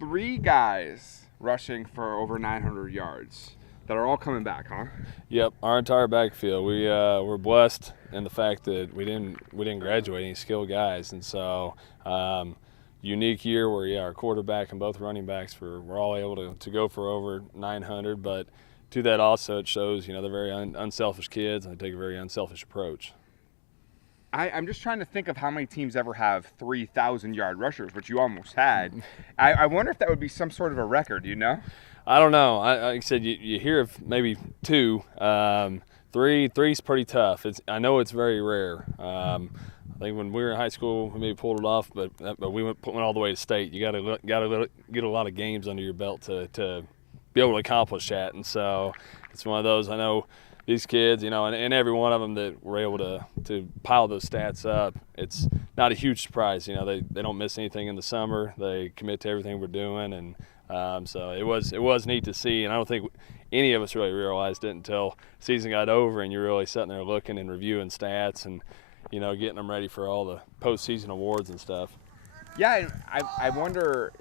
3 guys rushing for over 900 yards that are all coming back, huh? Yep, our entire backfield. We're blessed in the fact that we didn't graduate any skilled guys, and so unique year where our quarterback and both running backs we're all able to go for over 900. But to that also it shows they're very unselfish kids and they take a very unselfish approach. I'm just trying to think of how many teams ever have 3,000-yard rushers, which you almost had. I wonder if that would be some sort of a record, you know? I don't know. Like I said, you hear of maybe 2. Three's pretty tough. I know it's very rare. I think when we were in high school, we maybe pulled it off, but we went all the way to state. You got to get a lot of games under your belt to be able to accomplish that. And so it's one of those. I know these kids, and every one of them that were able to pile those stats up. It's not a huge surprise. They don't miss anything in the summer. They commit to everything we're doing, and so it was neat to see. And I don't think any of us really realized it until the season got over, and you're really sitting there looking and reviewing stats and getting them ready for all the postseason awards and stuff. Yeah, I wonder,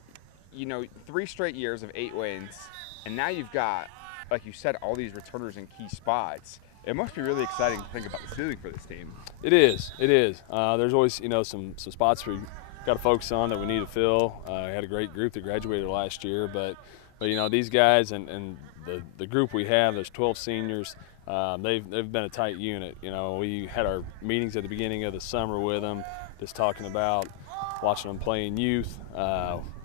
3 straight years of 8 wins, and now you've got, like you said, all these returners in key spots. It must be really exciting to think about the ceiling for this team. It is. There's always, some spots we got to focus on that we need to fill. We had a great group that graduated last year, but these guys and the group we have, there's 12 seniors. They've been a tight unit. We had our meetings at the beginning of the summer with them, just talking about watching them play in youth,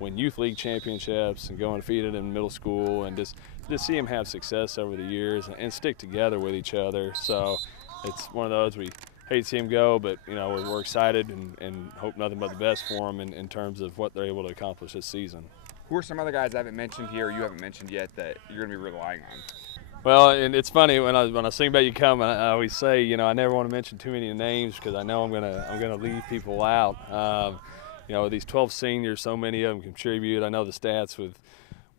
win youth league championships, and go undefeated in middle school, and just see them have success over the years and stick together with each other. So it's one of those we hate to see them go, but we're excited and hope nothing but the best for them in terms of what they're able to accomplish this season. Who are some other guys I haven't mentioned here, or you haven't mentioned yet, that you're going to be relying on? Well, and it's funny when I think about you coming, I always say, I never want to mention too many names because I know I'm gonna leave people out. These 12 seniors, so many of them contribute. I know the stats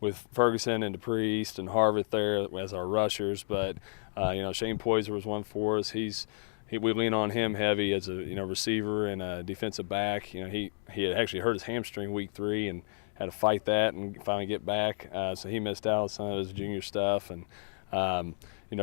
with Ferguson and Dupree East and Harvard there as our rushers, but Shane Poyser was one for us. We lean on him heavy as a receiver and a defensive back. He had actually hurt his hamstring week 3 and had to fight that and finally get back. So he missed out on some of his junior stuff. And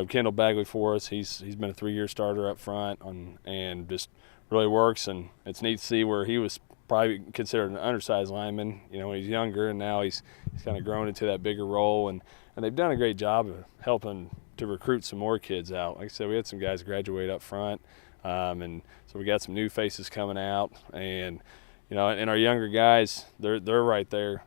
Kendall Bagley for us. He's been a 3-year starter up front and just really works. And it's neat to see where he was probably considered an undersized lineman, when he's younger, and now he's kind of grown into that bigger role. And they've done a great job of helping to recruit some more kids out. Like I said, we had some guys graduate up front, and so we got some new faces coming out. And and our younger guys, they're right there.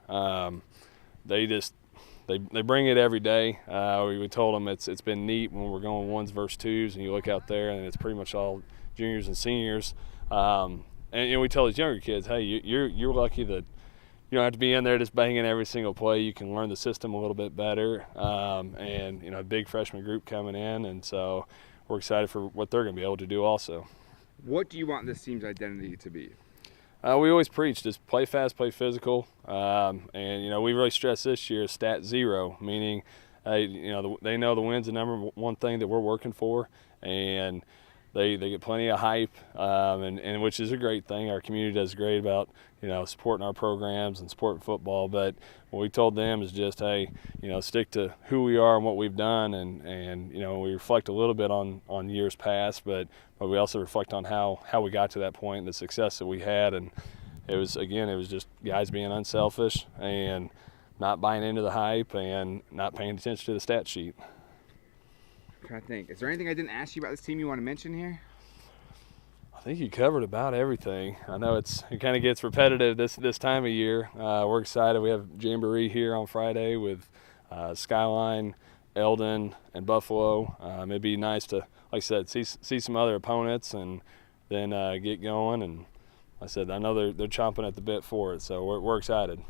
They bring it every day. We told them it's been neat when we're going 1s versus 2s, and you look out there and it's pretty much all juniors and seniors. And we tell these younger kids, hey, you're lucky that you don't have to be in there just banging every single play. You can learn the system a little bit better. And a big freshman group coming in, and so we're excited for what they're going to be able to do also. What do you want this team's identity to be? We always preach just play fast, play physical, and we really stress this year stat 0, meaning they know the win's the number one thing that we're working for, and they get plenty of hype, and which is a great thing. Our community does great about supporting our programs and supporting football, but what we told them is just, hey, stick to who we are and what we've done, and we reflect a little bit on years past, but we also reflect on how we got to that point and the success that we had. And it was just guys being unselfish and not buying into the hype and not paying attention to the stat sheet. I'm trying to think. Is there anything I didn't ask you about this team you want to mention here? I think you covered about everything. I know it kind of gets repetitive this time of year. We're excited. We have Jamboree here on Friday with Skyline, Eldon, and Buffalo. It'd be nice to, like I said, see some other opponents and then get going. And like I said, I know they're chomping at the bit for it, so we're excited.